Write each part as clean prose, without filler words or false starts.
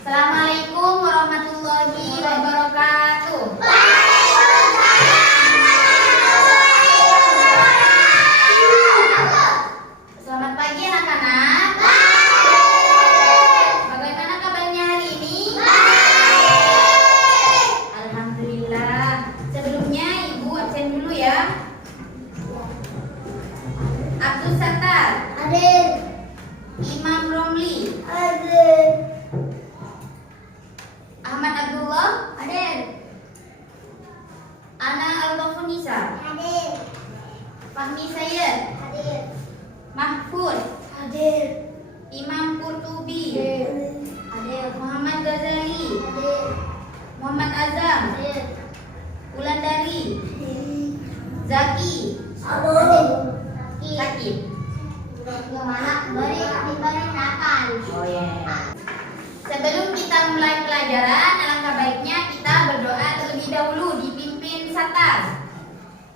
Assalamualaikum warahmatullahi wabarakatuh. Selamat pagi anak-anak. Bagaimana kabarnya hari ini? Alhamdulillah. Sebelumnya Ibu absen dulu ya. Abdul Sattar, Hadir. Imam Romli, Hadir. Ahmad Abdullah, Hadir. Ana Al-Tafunisa, Hadir. Fahmi Sayyid, Hadir. Mahfud, Hadir. Imam Qurtubi, Hadir. Muhammad Ghazali, Hadir. Muhammad Azam, Hadir. Wulandari, Zaki, Hadir. Sakib. Gimana? Beri makan. Oh ya. Sebelum kita mulai pelajaran, alangkah baiknya kita berdoa terlebih dahulu dipimpin Sattar.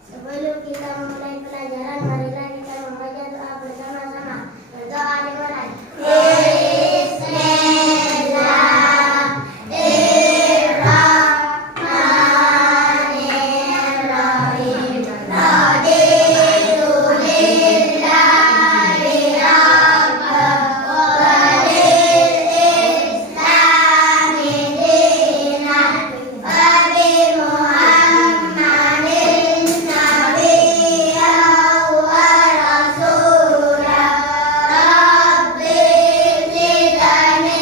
Sebelum kita memulai pelajaran, marilah kita membaca doa bersama-sama. Berdoa dimulai. Bismillahirrahmanirrahim. Raditu lillahi rabban wa bil islami dinan wa bi Muhammadin nabiyyan wa rasulan. Rabbi zidni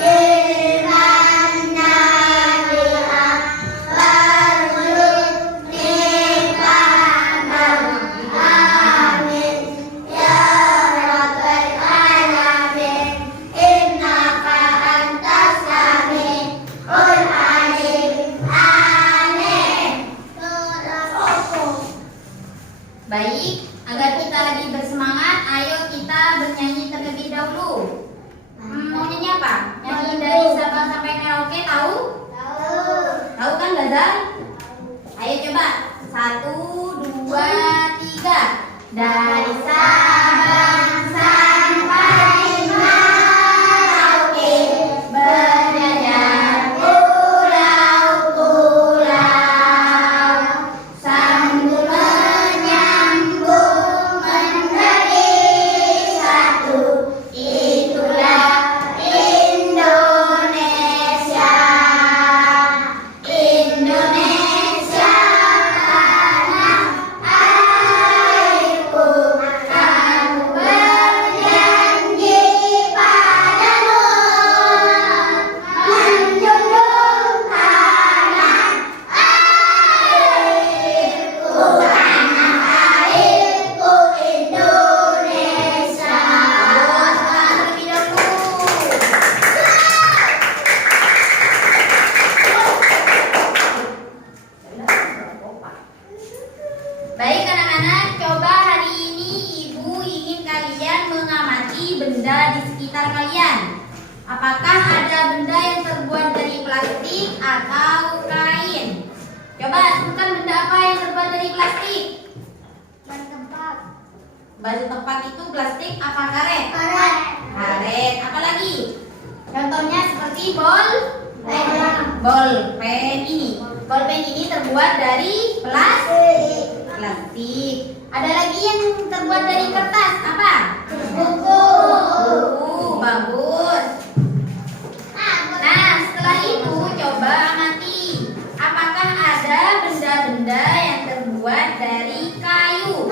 ilman nafi'an warzuqni fahman. Amin ya rabbal alamin. Innaka antas samiul alim. Amin. Baik, agar kita lebih bersemangat, ayo kita bernyanyi terlebih dahulu. Mau nyanyi apa? Nyanyi dari Sabang sampai Merauke, tahu? Tahu kan Gazal? Ayo coba. 1, 2, 3. Dari Sabang sampai Merauke, berjajar pulau-pulau, sambil menyambung menjadi satu. Itulah Indonesia. Indonesia tanah airku. Aku berjanji padamu menjunjung tanah airku. Tanah airku Indonesia. Terlebih dahulu. Baik anak-anak, coba hari ini Ibu ingin kalian mengamati benda di sekitar kalian. Apakah ada benda yang terbuat dari plastik atau kain? Coba sebutkan benda apa yang terbuat dari plastik. Baju tempat itu plastik apa karet? Karet. Apa lagi? Contohnya seperti bolpen ini. Bolpen ini terbuat dari plastik. Ada lagi yang terbuat dari kertas. Apa? Buku. Bagus. Nah, setelah itu coba amati. Apakah ada benda-benda yang terbuat dari kayu?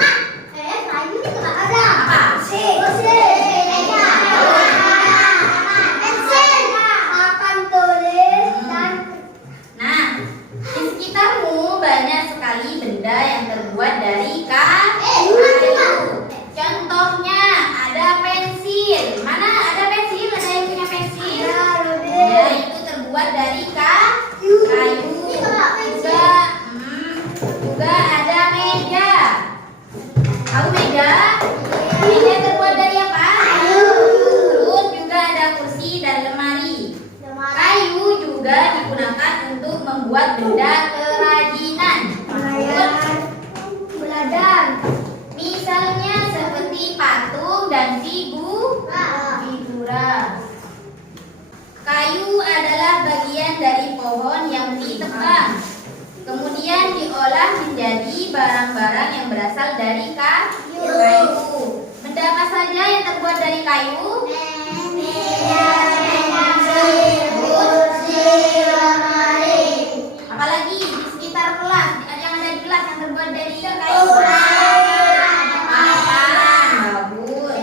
Kayu juga ada. Apa? Papan tulis dan Nah, di sekitarmu banyak sekali benda yang terbuat dari kayu. Contohnya ada pensil. Mana ada pensil? Ada yang punya pensil? Ya, itu terbuat dari kayu. Juga ada meja. Tahu meja? Meja terbuat dari apa? Terus juga ada kursi dan lemari. Kayu juga digunakan untuk membuat benda kerajinan. beladan. Misalnya seperti patung dan figura. Kayu dari pohon yang ditebang. Kemudian diolah menjadi barang-barang yang berasal dari kayu. Benda apa saja yang terbuat dari kayu? Apalagi di sekitar kelas, yang ada di kelas yang terbuat dari kayu. Papan, bagus.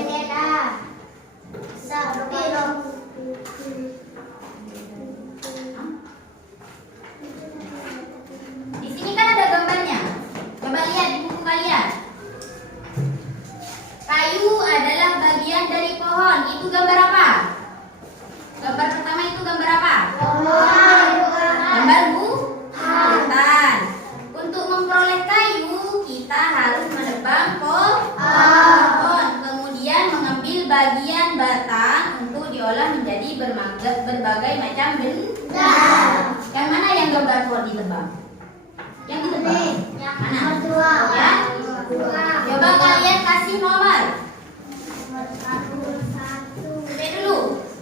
Di sini kan ada gambarnya. Coba lihat di buku kalian. Kayu adalah bagian dari pohon. Itu gambar apa? Gambar pertama itu gambar apa? Gambar hutan. Untuk memperoleh kayu, kita harus menebang pohon. Kemudian mengambil bagian batang untuk diolah menjadi berbagai macam benda. Yang mana yang gambar pohon ditebang? Yang ditebang? Mana? Ya? Coba kalian kasih nomor. Lihat dulu.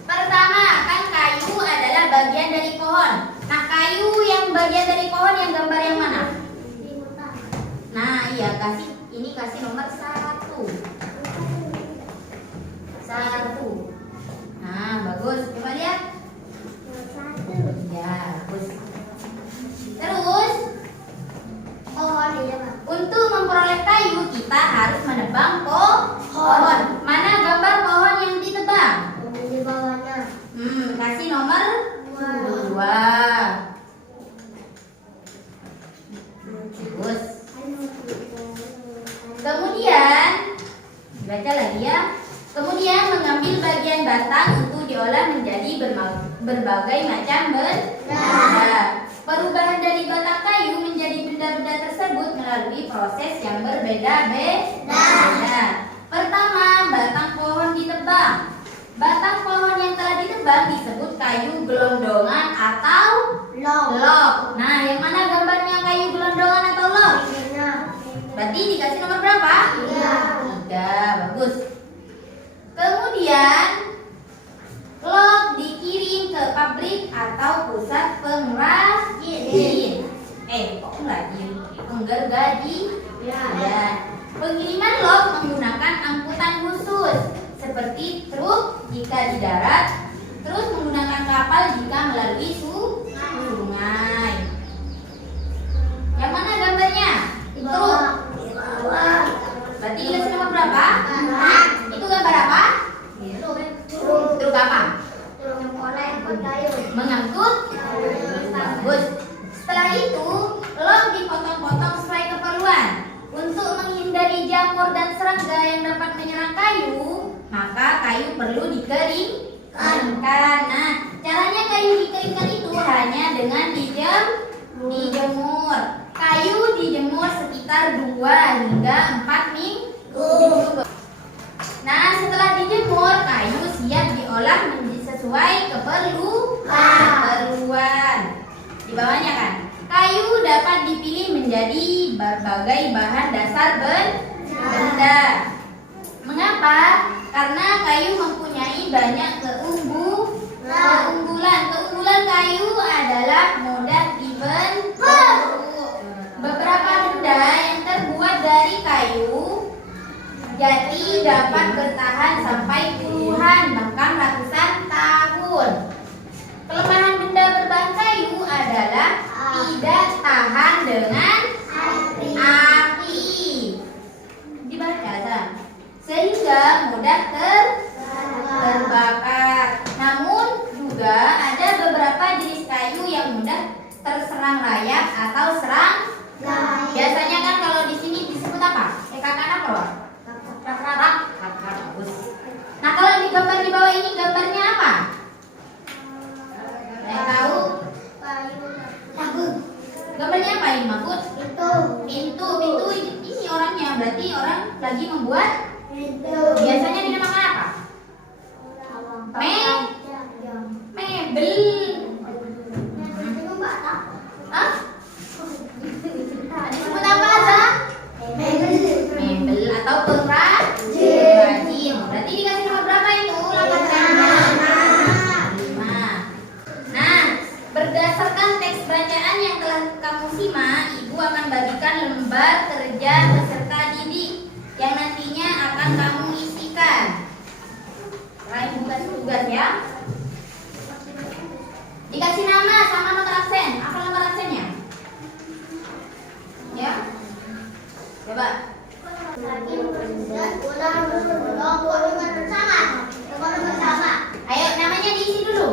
Pertama, kan kayu adalah bagian dari pohon. Nah, kayu yang bagian dari pohon yang gambar yang mana? Nah, iya, kasih nomor 1. 1. Nah, bagus. Coba lihat. Ya, bagus. Terus, untuk memperoleh kayu, kita harus menebang pohon. Mana gambar pohon yang ditebang? Di bawahnya. Kasih nomor 2. Bagus. Kemudian, baca lagi ya. Kemudian mengambil bagian batang untuk diolah menjadi berbagai macam benda. Perubahan dari batang kayu menjadi benda-benda tersebut melalui proses yang berbeda-beda. Pertama, batang pohon ditebang. Batang pohon yang telah ditebang disebut kayu gelondongan atau log. Nah, yang mana gambarnya kayu gelondongan atau log? Berarti dikasih nomor berapa? 3. Bagus. Kemudian log dikirim ke pabrik atau pusat pengrajin. Penggergajian. Ya. Pengiriman log menggunakan angkutan khusus seperti truk jika di darat, terus menggunakan kapal jika melalui sungai. Yang mana gambarnya? Truk. Berarti dikasih nomor berapa? 4. Itu gambar apa? Truk apa? Mengangkut. Bagus. Setelah itu, log dipotong-potong sesuai keperluan. Untuk menghindari jamur dan serangga yang dapat menyerang kayu, maka kayu perlu dikeringkan. Nah, caranya kayu dikeringkan itu hanya dengan dijemur. Kayu dijemur sekitar 2 hingga 4 minggu. Nah, setelah dijemur, kayu siap diolah menjadi sesuai keperluan. Di bawahnya kan, kayu dapat dipilih menjadi berbagai bahan dasar benda. Mengapa? Karena kayu mempunyai banyak keunggulan. Keunggulan kayu adalah mudah dibentuk. Beberapa benda yang terbuat dari kayu jati dapat bertahan sampai puluhan bahkan ratusan tahun. Kelemahan benda berbahan kayu adalah tidak tahan dengan api. Dibaca salah. Sehingga mudah terbakar. Namun juga ada beberapa jenis kayu yang mudah terserang rayap atau serangga. Biasanya kan kalau di sini disebut apa? Kakak apa, Pak? Bagus. Nah, kalau di gambar di bawah ini gambarnya apa? Saya tahu. Gambarnya apa ini, Mahfud? Pintu ini orangnya, berarti orang lagi membuat pintu. Biasanya dinamakan apa? Mebel. Hah? Disebut apa, Azah? Mebel atau pengrajin. Berarti dikasih nomor berapa itu? 5. Nah, berdasarkan peserta didik yang nantinya akan kamu isikan. Selain tugas-tugas ya. Dikasih nama sama nomor absen. Apa nomor absennya? Ya. Coba. Ayo namanya diisi dulu.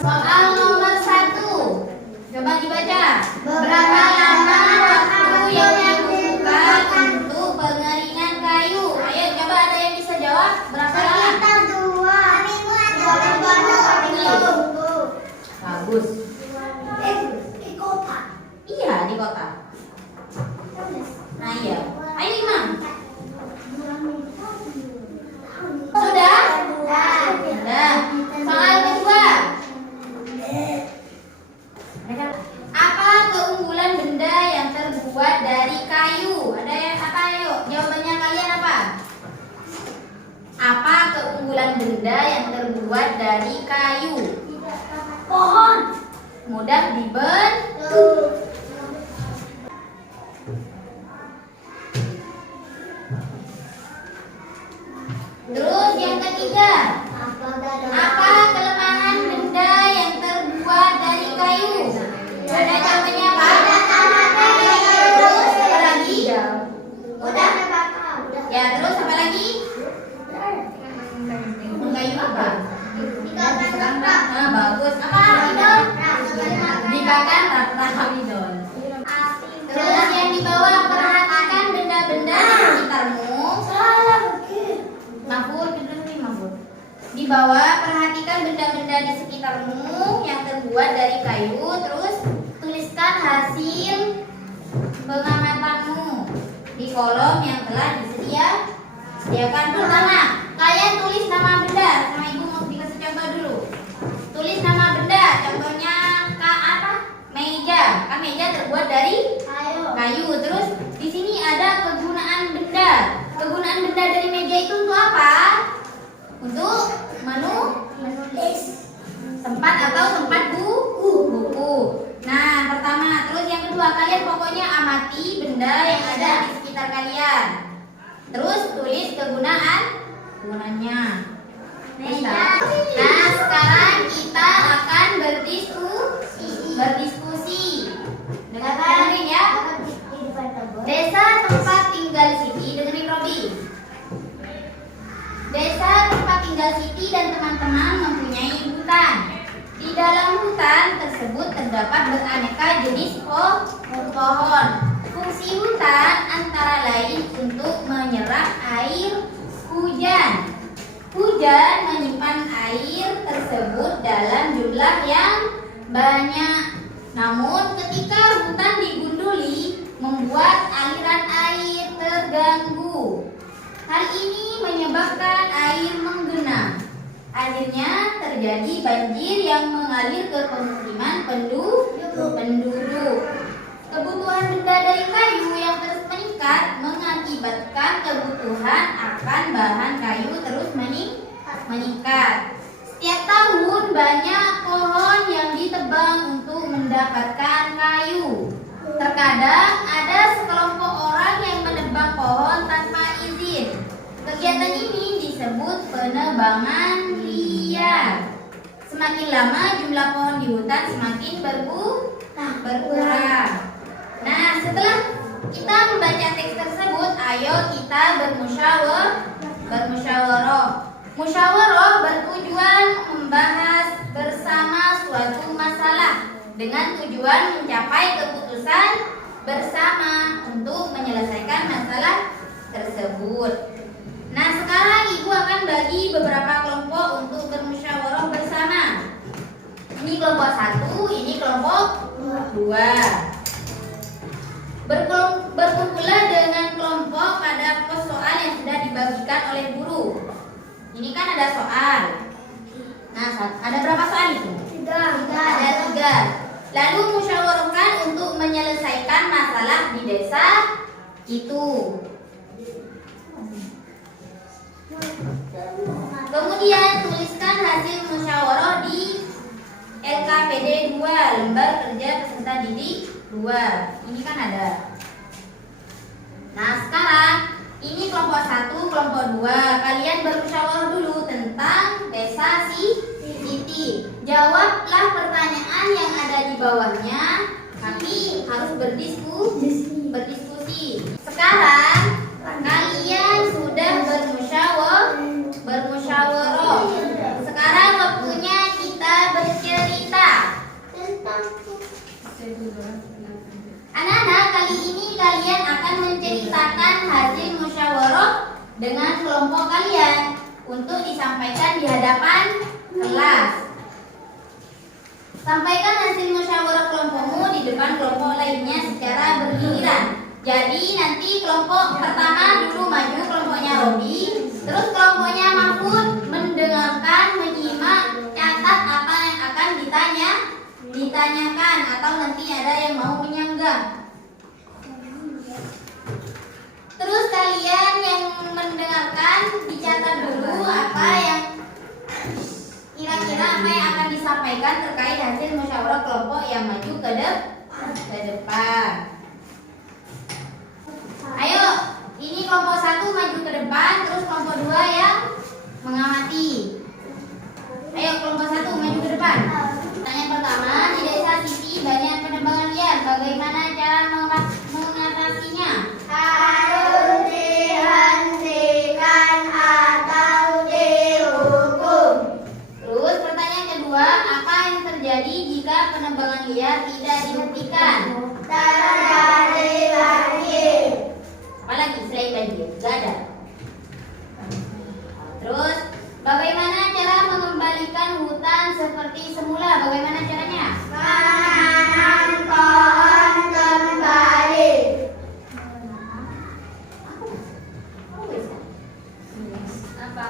Soal nomor 1. Coba dibaca. Berapa lama waktu yang dibutuhkan untuk pengeringan kayu? Ayo coba ada yang bisa jawab. Berapa lama? Bagus. Iya, di kota. Nah, iya. Ayo Imam. Sudah? Sudah. Soal kedua. Apa keunggulan benda yang terbuat dari kayu? Ada yang apa? Ayo, jawabannya kalian apa? Apa keunggulan benda yang terbuat dari kayu? Pohon. Mudah dibentuk. Terus yang ketiga, apa kelemahan benda yang terbuat dari kayu? Ada jawabannya apa? Terus apa lagi? Udah? Ya, terus apa lagi? Kayu apa? Nah, bagus. Apa? Idol? Dikatakan rahawidon. Terus yang di bawah, perhatikan benda-benda di sekitarmu. Mahfud, Mahfud. Di bawah, perhatikan benda-benda di sekitarmu yang terbuat dari kayu. Terus tuliskan hasil pengamatanmu di kolom yang telah disediakan. Pertama, kalian tulis nama benda. Sama ibu mau dikasih contoh dulu. Tulis nama benda. Contohnya apa? Meja. Kan meja terbuat dari kayu. Terus di sini ada kegunaan benda. Kegunaan benda dari meja itu untuk apa? Untuk menulis. Tempat atau tempat buku. Nah, pertama. Terus yang kedua, kalian pokoknya amati benda yang ada di sekitar kalian. Terus tulis kegunaannya. Nah, sekarang kita akan berdiskusi. Dengerin ya. Desa tempat tinggal Siti, dengerin Robi. Desa tempat tinggal Siti dan teman-teman mempunyai hutan. Di dalam hutan tersebut terdapat beraneka jenis pohon. Fungsi hutan antara lain untuk menyerap air hujan. Hujan menyimpan air tersebut dalam jumlah yang banyak. Namun ketika hutan digunduli, membuat aliran air terganggu. Hal ini menyebabkan air menggenang. Akhirnya terjadi banjir yang mengalir ke pemukiman penduduk. Kebutuhan benda dari kayu yang terus meningkat mengakibatkan kebutuhan akan bahan kayu terus meningkat. Setiap tahun banyak pohon yang ditebang untuk mendapatkan kayu. Terkadang ada sekelompok orang yang menebang pohon tanpa izin. Kegiatan ini disebut penebangan liar. Semakin lama jumlah pohon di hutan semakin berkurang. Nah, setelah kita membaca teks tersebut, ayo kita bermusyawarah. Musyawarah bertujuan membahas bersama suatu masalah dengan tujuan mencapai keputusan bersama untuk menyelesaikan masalah tersebut. Nah, sekarang ibu akan bagi beberapa kelompok untuk bermusyawarah bersama. Ini kelompok 1, ini kelompok 2. Berkumpullah dengan kelompok pada pos soal yang sudah dibagikan oleh guru. Ini kan ada soal. Nah, ada berapa soal itu? 3. Ada 3. Lalu musyawarahkan untuk menyelesaikan masalah di desa itu. Kemudian tuliskan hasil musyawarah di LKPD 2, lembar kerja peserta didik 2. Ini kan ada. Nah, sekarang ini kelompok 1, kelompok 2. Kalian bermusyawarah dulu tentang desa Siti. Jawablah pertanyaan yang ada di bawahnya, tapi harus berdiskusi. Sekarang kalian sudah bermusyawarah. Sekarang waktunya kita bercerita. Anak-anak, kali ini kalian akan menceritakan hasil musyawarah dengan kelompok kalian untuk disampaikan di hadapan kelas. Sampaikan hasil musyawarah kelompokmu di depan kelompok lainnya secara bergiliran. Jadi nanti kelompok pertama dulu maju, kelompoknya Robi, terus kelompoknya Mahfud mendengarkan, menyimak, catat apa yang akan ditanyakan atau nanti ada yang mau menyanggah. Terus kalian yang mendengarkan dicatat dulu apa yang kira-kira apa yang akan disampaikan terkait hasil musyawarah kelompok yang maju ke depan. Ayo, ini kelompok 1 maju ke depan, terus kelompok 2 yang mengamati. Ayo, kelompok 1 maju ke depan. Pertanyaan pertama, di desa Siti banyak penebangan liar. Bagaimana cara mengatasinya? Harus dihentikan atau dihukum. Terus pertanyaan kedua, apa yang terjadi jika penebangan liar tidak dihentikan? Terjadi banjir. Apalagi selain banjir? Gak ada. Terus bagaimana cara mengembalikan hutan seperti semula? Bagaimana caranya? Menanam pohon kembali. Apa?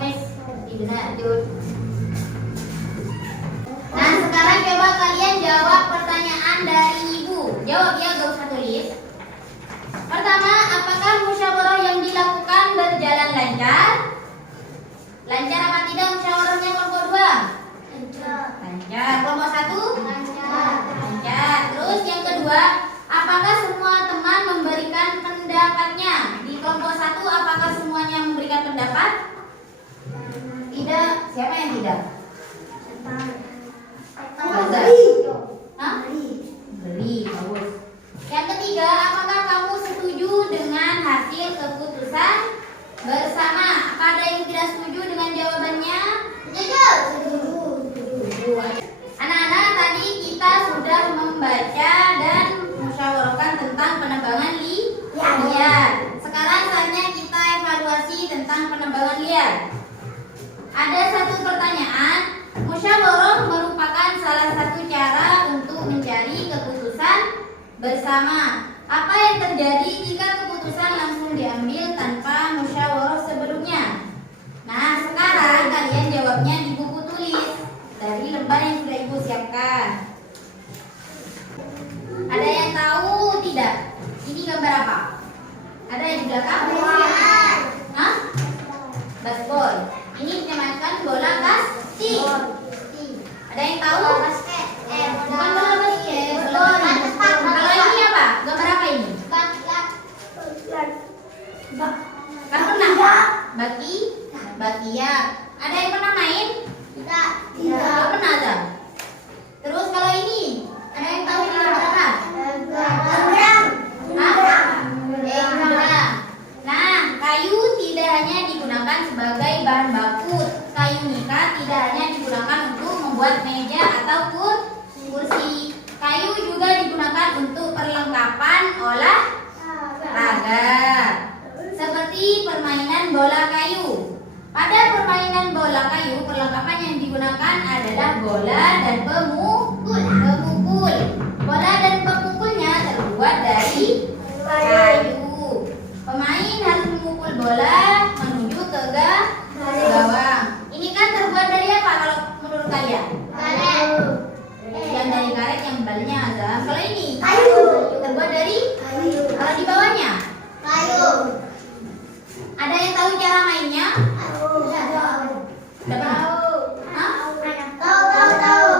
Guys, benar tuh. Nah, sekarang coba kalian jawab pertanyaan dari ibu. Jawab ya, gak usah tulis. Pertama, apakah musyawarah yang dilakukan berjalan lancar? Lancar apa tidak musyawarahnya kelompok 2? Lancar. Kelompok 1? Lancar. Terus yang kedua, apakah semua teman memberikan pendapatnya? Di kelompok 1 apakah semuanya memberikan pendapat? Tidak. Siapa yang tidak? Hah? Beri. Bagus. Yang ketiga, apakah kamu setuju dengan hasil keputusan bersama? Apa ada yang tidak setuju dengan jawabannya? Setuju. Anak-anak, tadi kita sudah membaca dan musyawarahkan tentang penebangan liar. Sekarang saatnya kita evaluasi tentang penebangan liar. Ada satu pertanyaan. Musyawarah merupakan salah satu cara untuk mencari keputusan bersama. Apa yang terjadi jika keputusan langsung diambil tanpa musyawarah sebelumnya? Nah, sekarang kalian jawabnya di buku tulis dari lembar yang sudah ibu siapkan. Ada yang tahu tidak? Ini gambar apa? Ada yang di belakang? Hah? Baseball. Ini dinamakan bola basket. Ada yang tahu? Bukan bola basket, bola basket. Kalau ini apa? Gambar apa ini? Kan pernah? Bakia. Ada yang pernah main? Tidak pernah ada. Terus kalau ini, ada yang tahu ini gambar apa? Nah, kayu tidak hanya digunakan sebagai bahan baku. Kayu nikah tidak hanya digunakan untuk membuat meja atau kursi. Kayu juga digunakan untuk perlengkapan olahraga, seperti permainan bola kayu. Pada permainan bola kayu, perlengkapan yang digunakan adalah bola dan pemukul. Bola dan pemukulnya terbuat dari kayu. Pemain harus memukul bola menuju ke gawang. Ini kan terbuat dari apa kalau menurut kalian? Karet. Yang dari karet, yang balnya ada. Kalau ini Kayu. terbuat dari Kayu. Kalau di bawahnya Kayu. ada yang tahu cara mainnya? Udah pernah? Hah? Tahu.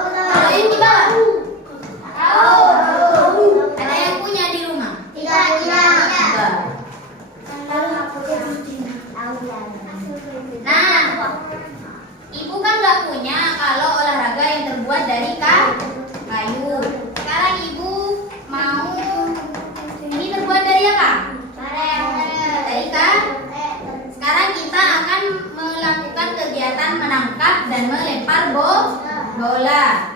Kalau yang di bawah? Tahu. kegiatan menangkap dan melempar bola.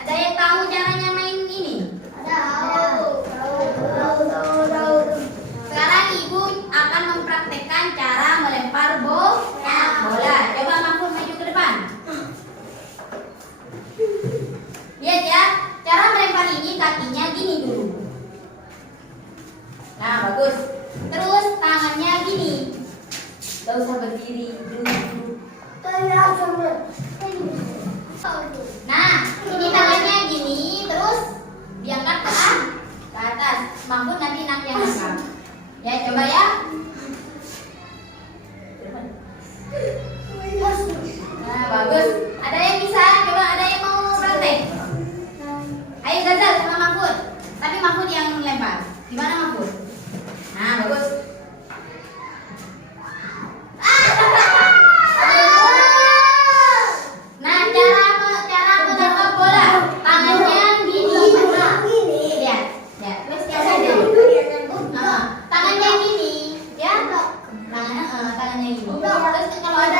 Ada yang tahu caranya main ini? Sekarang ibu akan mempraktekkan cara melempar bola. Coba Mahfud maju ke depan. Lihat ya, cara melempar ini kakinya gini dulu. Nah, bagus. Terus tangannya gini. Gak usah berdiri dulu. Nah, ini tangannya gini, terus diangkat ke atas. Mahfud nanti yang angkat. Ya, coba ya. Nah, bagus. Ada yang bisa? Coba ada yang mau praktek? Ayo Gazal sama Mahfud. Tapi Mahfud yang melempar. Gimana Mahfud? Nah, bagus. Nah, cara menangkap bola. Tangannya gini. Lihat. Terus tangannya gini, ya. Tangannya gini. Terus kalau ada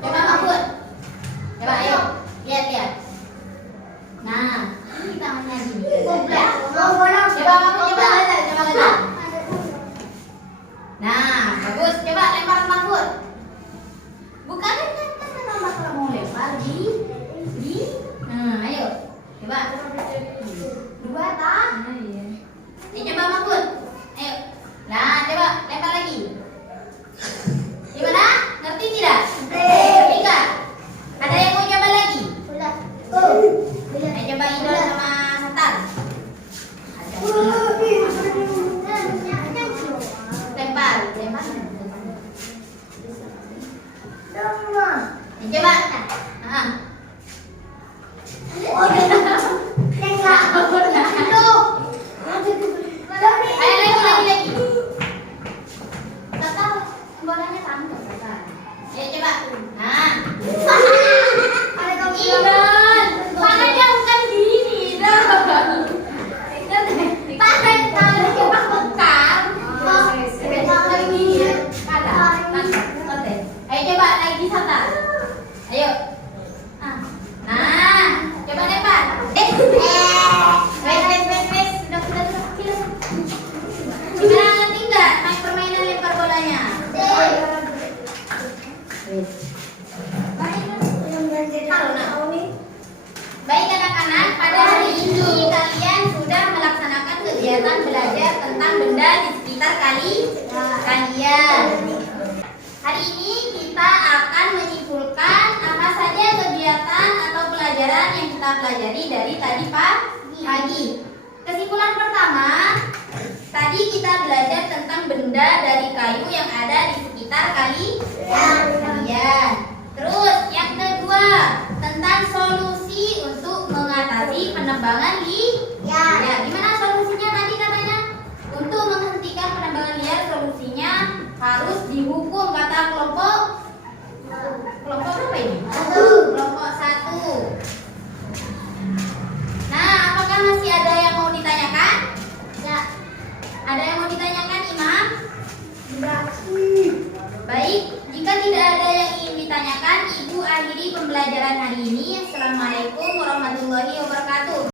coba Mahfud. Coba ayo. Lihat. Nah, ini tangannya gini. Ya. Coba Mahfud, coba Gazal. Nah, bagus. Coba lempar Mahfud. Bukan kalau mau lempar di. Nah, ayo. Coba. Dua tak? Ini coba Mahfud. Ayo. Nah, coba lempar lagi. Gimana? Ngerti tidak? Ngerti nggak? Ada yang mau coba lagi? Ayo coba Indra sama Satar. Lempar. Coba. Ayo lagi. Satar bolanya tangkap Satar. Ayo coba. Nah. Tangannya bukan gini dong. Tangannya cuma bekam. Tangan gini. Ayo coba lagi Satar. Ayo. Nah, coba lempar. Wes. Sudah. Gimana, ngerti nggak main permainan lempar bolanya? Baik anak-anak, pada hari ini kalian sudah melaksanakan kegiatan belajar tentang benda di sekitar kalian. Hari ini kita akan menyimpulkan apa saja kegiatan atau pelajaran yang kita pelajari dari tadi pagi. Kesimpulan pertama, tadi kita belajar tentang benda dari kayu yang ada di sekitar kalian. Terus yang kedua, tentang solusi untuk mengatasi penebangan liar. Ya, gimana solusinya tadi katanya? Untuk menghentikan penebangan liar, solusinya harus dihukum, kata kelompok berapa ini? Kelompok 1. Nah, apakah masih ada yang mau ditanyakan? Ya. Ada yang mau ditanyakan, Imam? Baik, jika tidak ada yang ingin ditanyakan, Ibu akhiri pembelajaran hari ini. Assalamualaikum warahmatullahi wabarakatuh.